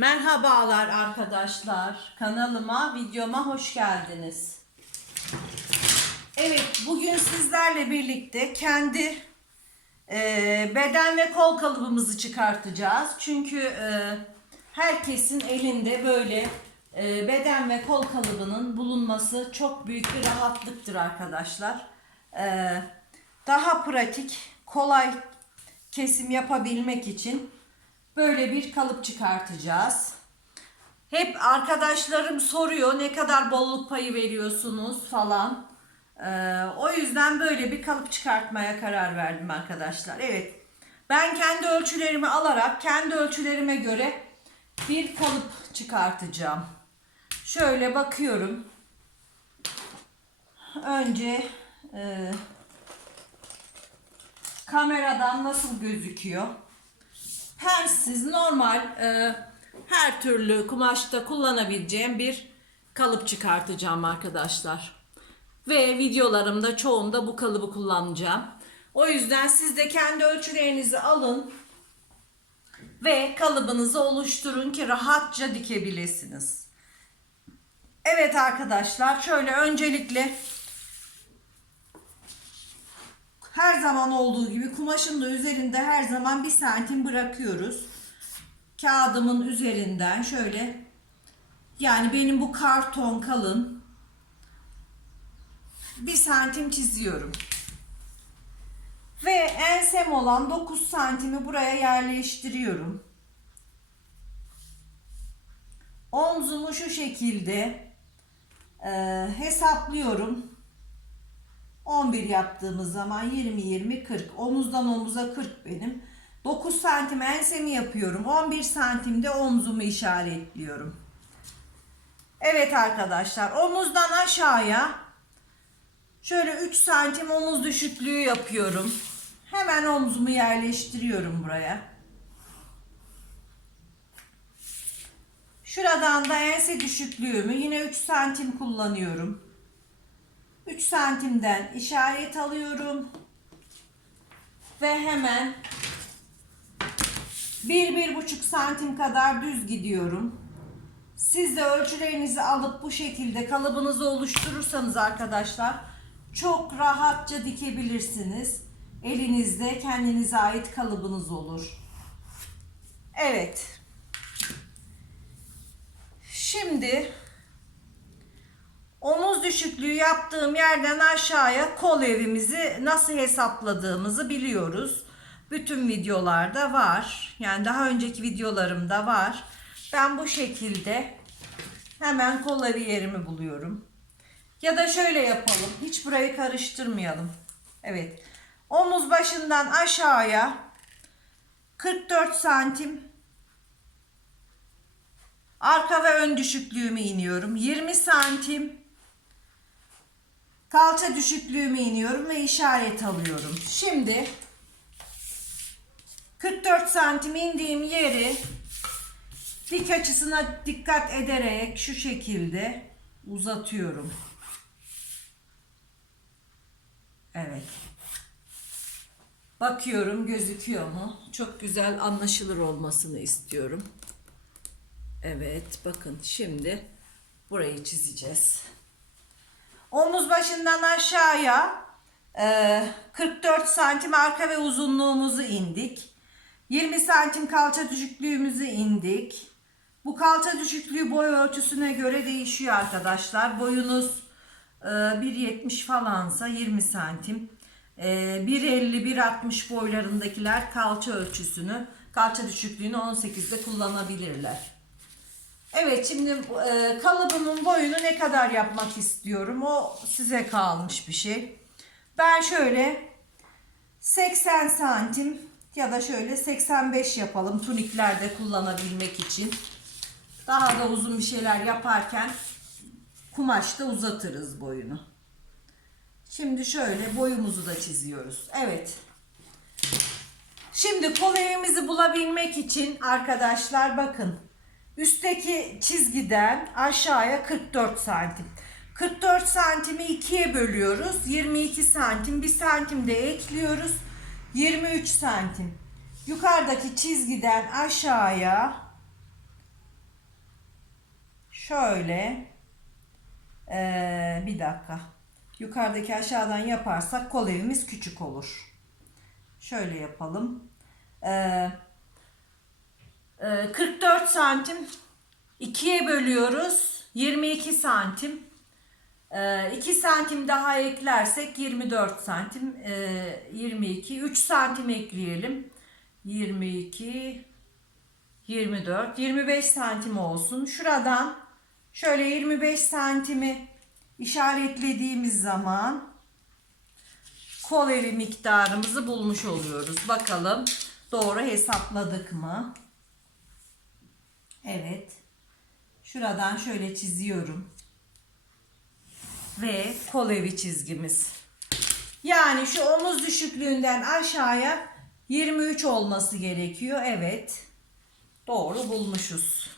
Merhabalar arkadaşlar. Kanalıma, videoma hoş geldiniz. Evet, bugün sizlerle birlikte kendi e, beden ve kol kalıbımızı çıkartacağız. Çünkü e, herkesin elinde böyle e, beden ve kol kalıbının bulunması çok büyük bir rahatlıktır arkadaşlar. E, daha pratik, kolay kesim yapabilmek için böyle bir kalıp çıkartacağız. Hep arkadaşlarım soruyor ne kadar bolluk payı veriyorsunuz falan. Ee, o yüzden böyle bir kalıp çıkartmaya karar verdim arkadaşlar. Evet ben kendi ölçülerimi alarak kendi ölçülerime göre bir kalıp çıkartacağım. Şöyle bakıyorum. Önce e, kameradan nasıl gözüküyor? Persiz normal e, her türlü kumaşta kullanabileceğim bir kalıp çıkartacağım arkadaşlar. Ve videolarımda çoğunda bu kalıbı kullanacağım. O yüzden siz de kendi ölçülerinizi alın ve kalıbınızı oluşturun ki rahatça dikebilirsiniz. Evet arkadaşlar şöyle öncelikle her zaman olduğu gibi kumaşın da üzerinde her zaman bir santim bırakıyoruz. Kağıdımın üzerinden şöyle yani benim bu karton kalın bir santim çiziyorum. Ve ensem olan 9 santimi buraya yerleştiriyorum. Omzumu şu şekilde e, hesaplıyorum. 11 yaptığımız zaman 20 20 40 omuzdan omuza 40 benim. 9 santim ensemi yapıyorum. 11 santimde omzumu işaretliyorum. Evet arkadaşlar omuzdan aşağıya şöyle 3 santim omuz düşüklüğü yapıyorum. Hemen omzumu yerleştiriyorum buraya. Şuradan da ense düşüklüğümü yine 3 santim kullanıyorum 3 santimden işaret alıyorum. Ve hemen 1-1,5 santim kadar düz gidiyorum. Siz de ölçülerinizi alıp bu şekilde kalıbınızı oluşturursanız arkadaşlar çok rahatça dikebilirsiniz. Elinizde kendinize ait kalıbınız olur. Evet. Şimdi omuz düşüklüğü yaptığım yerden aşağıya kol evimizi nasıl hesapladığımızı biliyoruz. Bütün videolarda var. Yani daha önceki videolarımda var. Ben bu şekilde hemen kol evi yerimi buluyorum. Ya da şöyle yapalım. Hiç burayı karıştırmayalım. Evet. Omuz başından aşağıya 44 santim arka ve ön düşüklüğümü iniyorum. 20 santim Kalça düşüklüğümü iniyorum ve işaret alıyorum. Şimdi 44 santim indiğim yeri dik açısına dikkat ederek şu şekilde uzatıyorum. Evet. Bakıyorum gözüküyor mu? Çok güzel anlaşılır olmasını istiyorum. Evet bakın şimdi burayı çizeceğiz. Omuz başından aşağıya e, 44 santim arka ve uzunluğumuzu indik. 20 santim kalça düşüklüğümüzü indik. Bu kalça düşüklüğü boy ölçüsüne göre değişiyor arkadaşlar. Boyunuz e, 1.70 falansa 20 santim. E, 1.50-1.60 boylarındakiler kalça ölçüsünü, kalça düşüklüğünü 18'de kullanabilirler. Evet şimdi e, kalıbımın boyunu ne kadar yapmak istiyorum o size kalmış bir şey. Ben şöyle 80 santim ya da şöyle 85 yapalım tuniklerde kullanabilmek için. Daha da uzun bir şeyler yaparken kumaşta uzatırız boyunu. Şimdi şöyle boyumuzu da çiziyoruz. Evet. Şimdi kol evimizi bulabilmek için arkadaşlar bakın Üstteki çizgiden aşağıya 44 santim. 44 santimi ikiye bölüyoruz. 22 santim. Bir santim de ekliyoruz. 23 santim. Yukarıdaki çizgiden aşağıya şöyle ee, bir dakika. Yukarıdaki aşağıdan yaparsak kol evimiz küçük olur. Şöyle yapalım. Ee, 44 santim ikiye bölüyoruz. 22 santim. Ee, 2 santim daha eklersek 24 santim. Ee, 22. 3 santim ekleyelim. 22 24 25 santim olsun. Şuradan şöyle 25 santimi işaretlediğimiz zaman kol evi miktarımızı bulmuş oluyoruz. Bakalım doğru hesapladık mı? Evet. Şuradan şöyle çiziyorum. Ve kol evi çizgimiz. Yani şu omuz düşüklüğünden aşağıya 23 olması gerekiyor. Evet. Doğru bulmuşuz.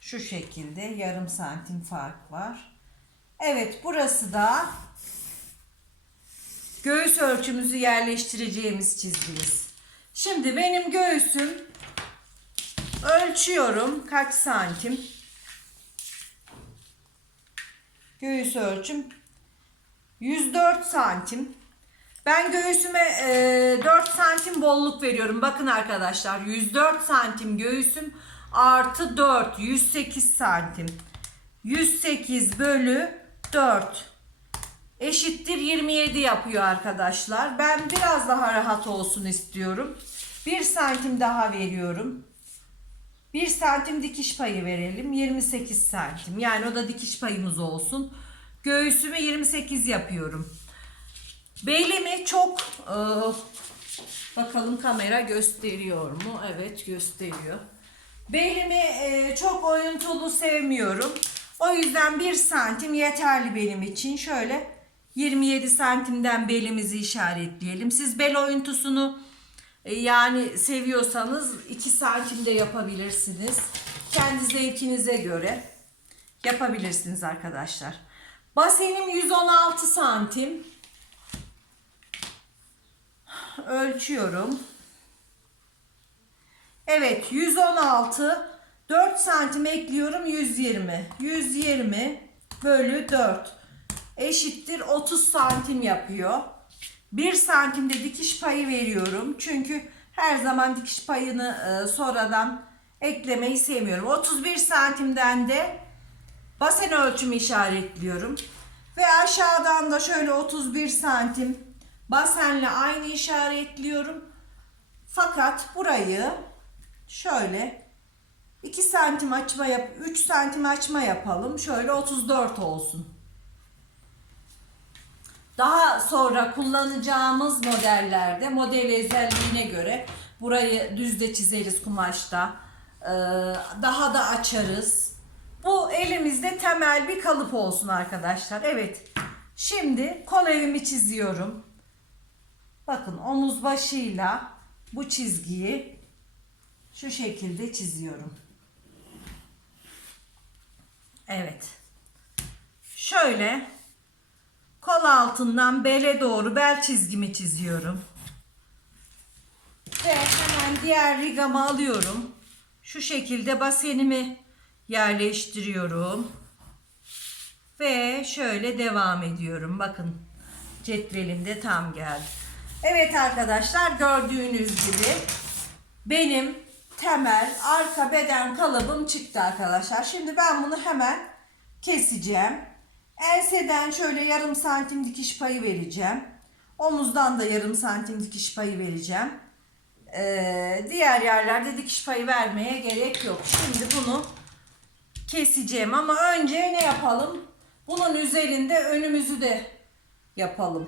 Şu şekilde yarım santim fark var. Evet burası da göğüs ölçümüzü yerleştireceğimiz çizgimiz. Şimdi benim göğsüm ölçüyorum kaç santim. Göğüs ölçüm 104 santim. Ben göğsüme e, 4 santim bolluk veriyorum. Bakın arkadaşlar 104 santim göğsüm artı 4 108 santim. 108 bölü 4 eşittir 27 yapıyor arkadaşlar. Ben biraz daha rahat olsun istiyorum. 1 santim daha veriyorum. 1 santim dikiş payı verelim. 28 santim. Yani o da dikiş payımız olsun. Göğsümü 28 yapıyorum. Belimi çok e, bakalım kamera gösteriyor mu? Evet gösteriyor. Belimi e, çok oyuntulu sevmiyorum. O yüzden 1 santim yeterli benim için. Şöyle 27 santimden belimizi işaretleyelim. Siz bel oyuntusunu yani seviyorsanız 2 santimde yapabilirsiniz. Kendi zevkinize göre yapabilirsiniz arkadaşlar. Basenim 116 santim. Ölçüyorum. Evet 116 4 santim ekliyorum 120. 120 bölü 4 eşittir 30 santim yapıyor. 1 santimde dikiş payı veriyorum. Çünkü her zaman dikiş payını e, sonradan eklemeyi sevmiyorum. 31 santimden de basen ölçümü işaretliyorum. Ve aşağıdan da şöyle 31 santim basenle aynı işaretliyorum. Fakat burayı şöyle 2 santim açma yap 3 santim açma yapalım. Şöyle 34 olsun. Daha sonra kullanacağımız modellerde model özelliğine göre burayı düzde çizeriz kumaşta. Ee, daha da açarız. Bu elimizde temel bir kalıp olsun arkadaşlar. Evet. Şimdi kol evimi çiziyorum. Bakın omuz başıyla bu çizgiyi şu şekilde çiziyorum. Evet. Şöyle kol altından bele doğru bel çizgimi çiziyorum. Ve hemen diğer rigamı alıyorum. Şu şekilde basenimi yerleştiriyorum. Ve şöyle devam ediyorum. Bakın cetvelimde tam geldi. Evet arkadaşlar gördüğünüz gibi benim temel arka beden kalıbım çıktı arkadaşlar. Şimdi ben bunu hemen keseceğim. Enseden şöyle yarım santim dikiş payı vereceğim. Omuzdan da yarım santim dikiş payı vereceğim. Ee, diğer yerlerde dikiş payı vermeye gerek yok. Şimdi bunu keseceğim ama önce ne yapalım? Bunun üzerinde önümüzü de yapalım.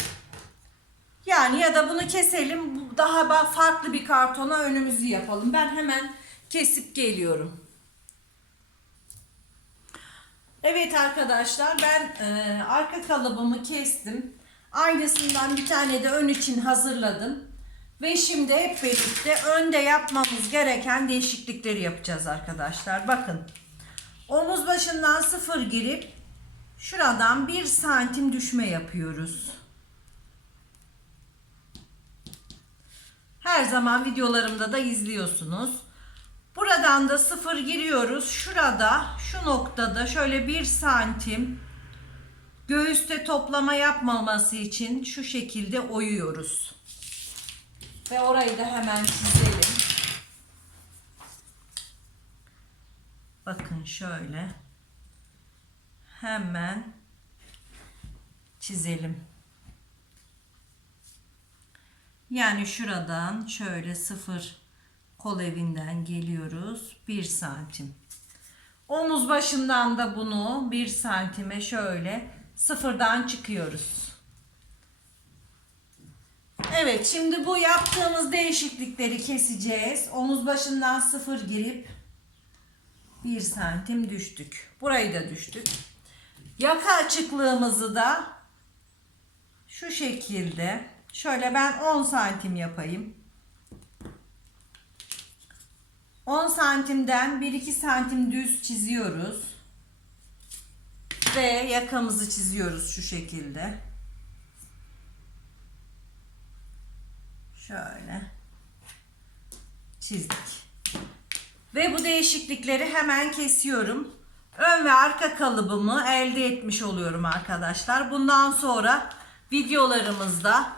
Yani ya da bunu keselim daha farklı bir kartona önümüzü yapalım. Ben hemen kesip geliyorum. Evet arkadaşlar ben e, arka kalıbımı kestim. Aynısından bir tane de ön için hazırladım. Ve şimdi hep birlikte önde yapmamız gereken değişiklikleri yapacağız arkadaşlar. Bakın omuz başından sıfır girip şuradan bir santim düşme yapıyoruz. Her zaman videolarımda da izliyorsunuz. Buradan da sıfır giriyoruz. Şurada şu noktada şöyle bir santim göğüste toplama yapmaması için şu şekilde oyuyoruz. Ve orayı da hemen çizelim. Bakın şöyle. Hemen çizelim. Yani şuradan şöyle sıfır kol evinden geliyoruz. 1 santim. Omuz başından da bunu 1 santime şöyle sıfırdan çıkıyoruz. Evet şimdi bu yaptığımız değişiklikleri keseceğiz. Omuz başından sıfır girip 1 santim düştük. Burayı da düştük. Yaka açıklığımızı da şu şekilde şöyle ben 10 santim yapayım. 10 santimden 1-2 santim düz çiziyoruz. Ve yakamızı çiziyoruz şu şekilde. Şöyle çizdik. Ve bu değişiklikleri hemen kesiyorum. Ön ve arka kalıbımı elde etmiş oluyorum arkadaşlar. Bundan sonra videolarımızda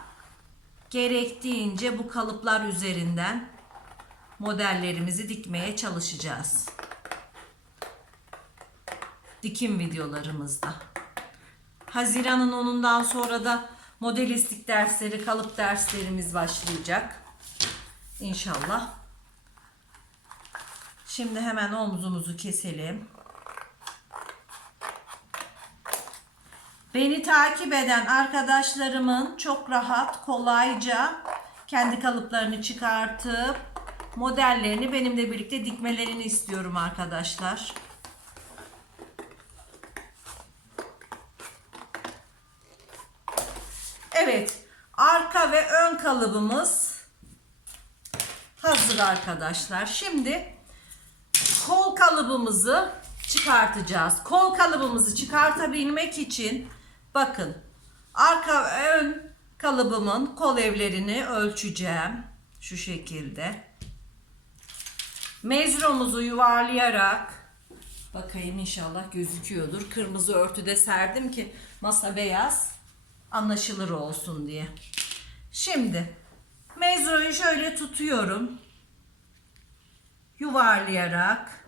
gerektiğince bu kalıplar üzerinden modellerimizi dikmeye çalışacağız. Dikim videolarımızda. Haziran'ın 10'undan sonra da modelistik dersleri, kalıp derslerimiz başlayacak. İnşallah. Şimdi hemen omzumuzu keselim. Beni takip eden arkadaşlarımın çok rahat, kolayca kendi kalıplarını çıkartıp modellerini benimle birlikte dikmelerini istiyorum arkadaşlar. Evet, arka ve ön kalıbımız hazır arkadaşlar. Şimdi kol kalıbımızı çıkartacağız. Kol kalıbımızı çıkartabilmek için bakın arka ve ön kalıbımın kol evlerini ölçeceğim. Şu şekilde. Mezromuzu yuvarlayarak bakayım inşallah gözüküyordur. Kırmızı örtüde serdim ki masa beyaz anlaşılır olsun diye. Şimdi mezroyu şöyle tutuyorum. Yuvarlayarak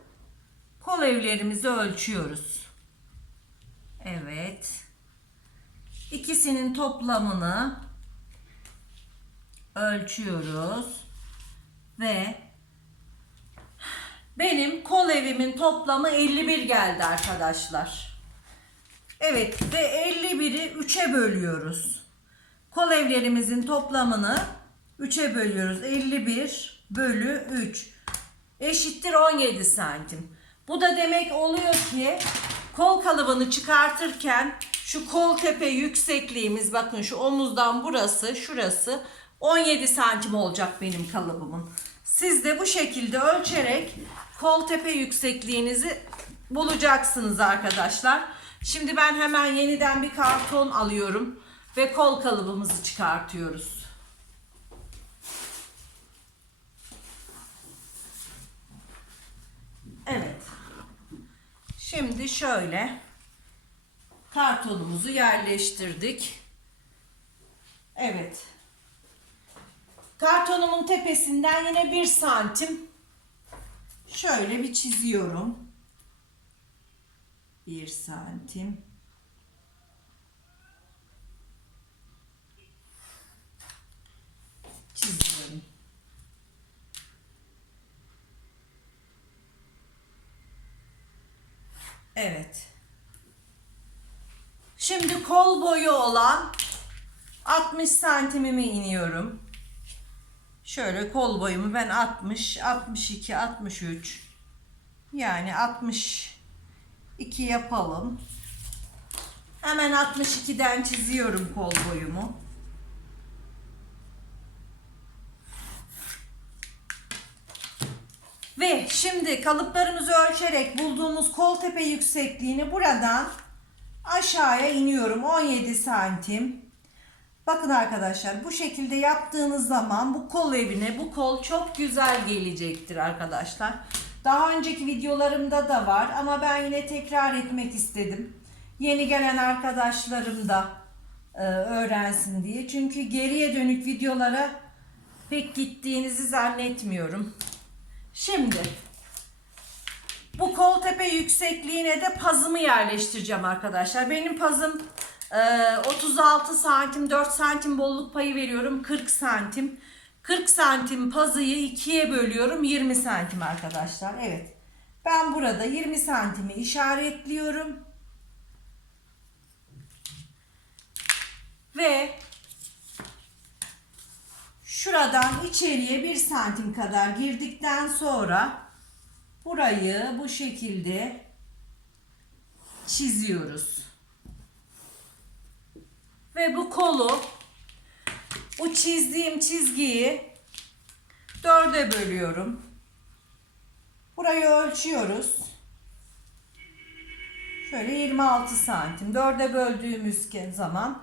kol evlerimizi ölçüyoruz. Evet. İkisinin toplamını ölçüyoruz ve benim kol evimin toplamı 51 geldi arkadaşlar. Evet ve 51'i 3'e bölüyoruz. Kol evlerimizin toplamını 3'e bölüyoruz. 51 bölü 3 eşittir 17 santim. Bu da demek oluyor ki kol kalıbını çıkartırken şu kol tepe yüksekliğimiz bakın şu omuzdan burası şurası 17 santim olacak benim kalıbımın. Siz de bu şekilde ölçerek kol tepe yüksekliğinizi bulacaksınız arkadaşlar. Şimdi ben hemen yeniden bir karton alıyorum ve kol kalıbımızı çıkartıyoruz. Evet. Şimdi şöyle kartonumuzu yerleştirdik. Evet. Kartonumun tepesinden yine bir santim şöyle bir çiziyorum. Bir santim. Çiziyorum. Evet. Şimdi kol boyu olan 60 santimimi iniyorum. Şöyle kol boyumu ben 60, 62, 63 yani 62 yapalım. Hemen 62'den çiziyorum kol boyumu. Ve şimdi kalıplarımızı ölçerek bulduğumuz kol tepe yüksekliğini buradan aşağıya iniyorum. 17 santim. Bakın arkadaşlar bu şekilde yaptığınız zaman bu kol evine bu kol çok güzel gelecektir arkadaşlar. Daha önceki videolarımda da var ama ben yine tekrar etmek istedim. Yeni gelen arkadaşlarım da e, öğrensin diye. Çünkü geriye dönük videolara pek gittiğinizi zannetmiyorum. Şimdi bu kol tepe yüksekliğine de pazımı yerleştireceğim arkadaşlar. Benim pazım 36 santim 4 santim bolluk payı veriyorum 40 santim. 40 santim pazıyı ikiye bölüyorum 20 santim arkadaşlar. Evet ben burada 20 santimi işaretliyorum. Ve şuradan içeriye 1 santim kadar girdikten sonra burayı bu şekilde çiziyoruz. Ve bu kolu bu çizdiğim çizgiyi dörde bölüyorum. Burayı ölçüyoruz. Şöyle 26 santim. Dörde böldüğümüz zaman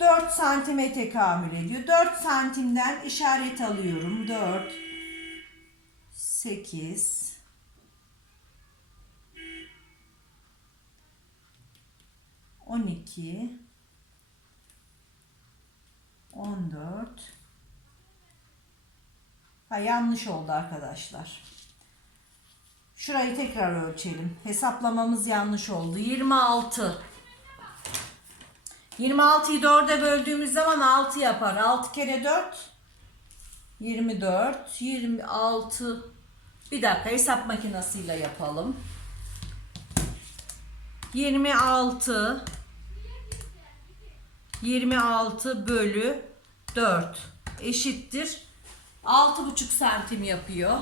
4 santime tekamül ediyor. 4 santimden işaret alıyorum. 4 8 12 14 Ha yanlış oldu arkadaşlar. Şurayı tekrar ölçelim. Hesaplamamız yanlış oldu. 26 26'yı 4'e böldüğümüz zaman 6 yapar. 6 kere 4 24 26 Bir dakika hesap makinesiyle yapalım. 26 26 bölü 4 eşittir 6,5 santim yapıyor.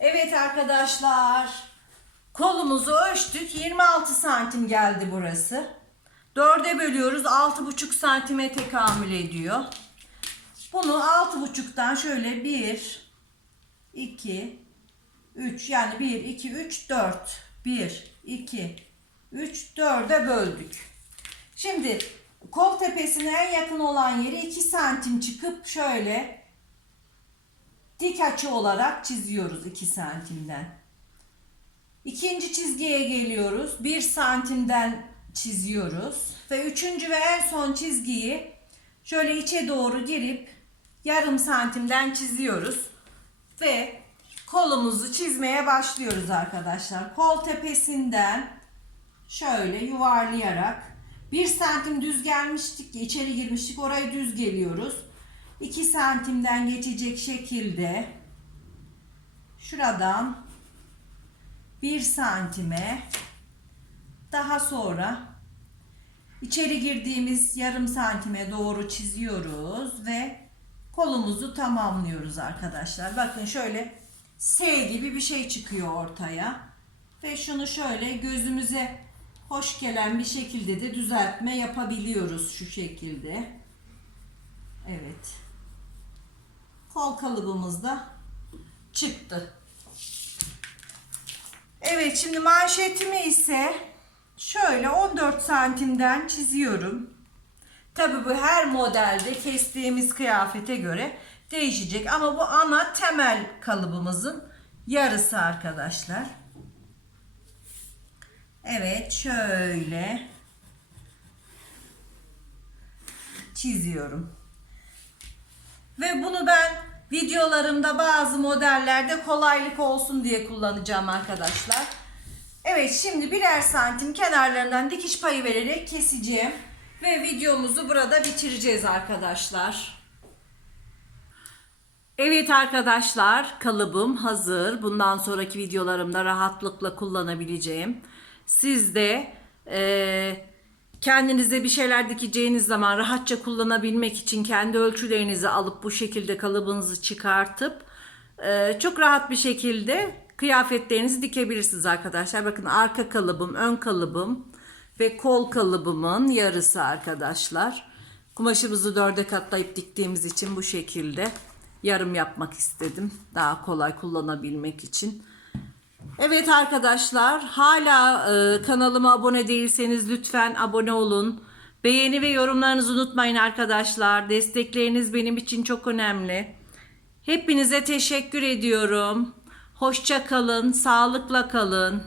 Evet arkadaşlar. Kolumuzu ölçtük. 26 santim geldi burası. 4'e bölüyoruz. 6,5 santime tekamül ediyor. Bunu 6,5'tan şöyle 1 2 3 yani 1 2 3 4 1 2 3 4'e böldük. Şimdi kol tepesine en yakın olan yeri 2 santim çıkıp şöyle dik açı olarak çiziyoruz 2 santimden. İkinci çizgiye geliyoruz. 1 santimden çiziyoruz. Ve üçüncü ve en son çizgiyi şöyle içe doğru girip yarım santimden çiziyoruz. Ve kolumuzu çizmeye başlıyoruz arkadaşlar. Kol tepesinden şöyle yuvarlayarak 1 santim düz gelmiştik içeri girmiştik orayı düz geliyoruz. 2 santimden geçecek şekilde şuradan 1 santime daha sonra içeri girdiğimiz yarım santime doğru çiziyoruz ve kolumuzu tamamlıyoruz arkadaşlar. Bakın şöyle S gibi bir şey çıkıyor ortaya. Ve şunu şöyle gözümüze hoş gelen bir şekilde de düzeltme yapabiliyoruz şu şekilde. Evet. Kol kalıbımız da çıktı. Evet şimdi manşetimi ise şöyle 14 santimden çiziyorum. Tabi bu her modelde kestiğimiz kıyafete göre değişecek ama bu ana temel kalıbımızın yarısı arkadaşlar. Evet şöyle çiziyorum. Ve bunu ben videolarımda bazı modellerde kolaylık olsun diye kullanacağım arkadaşlar. Evet şimdi birer santim kenarlarından dikiş payı vererek keseceğim. Ve videomuzu burada bitireceğiz arkadaşlar. Evet arkadaşlar kalıbım hazır. Bundan sonraki videolarımda rahatlıkla kullanabileceğim. Siz de e, kendinize bir şeyler dikeceğiniz zaman rahatça kullanabilmek için kendi ölçülerinizi alıp bu şekilde kalıbınızı çıkartıp e, çok rahat bir şekilde kıyafetlerinizi dikebilirsiniz arkadaşlar. Bakın arka kalıbım, ön kalıbım ve kol kalıbımın yarısı arkadaşlar. Kumaşımızı dörde katlayıp diktiğimiz için bu şekilde yarım yapmak istedim. Daha kolay kullanabilmek için. Evet arkadaşlar hala e, kanalıma abone değilseniz lütfen abone olun. Beğeni ve yorumlarınızı unutmayın arkadaşlar. Destekleriniz benim için çok önemli. Hepinize teşekkür ediyorum. Hoşça kalın, sağlıkla kalın.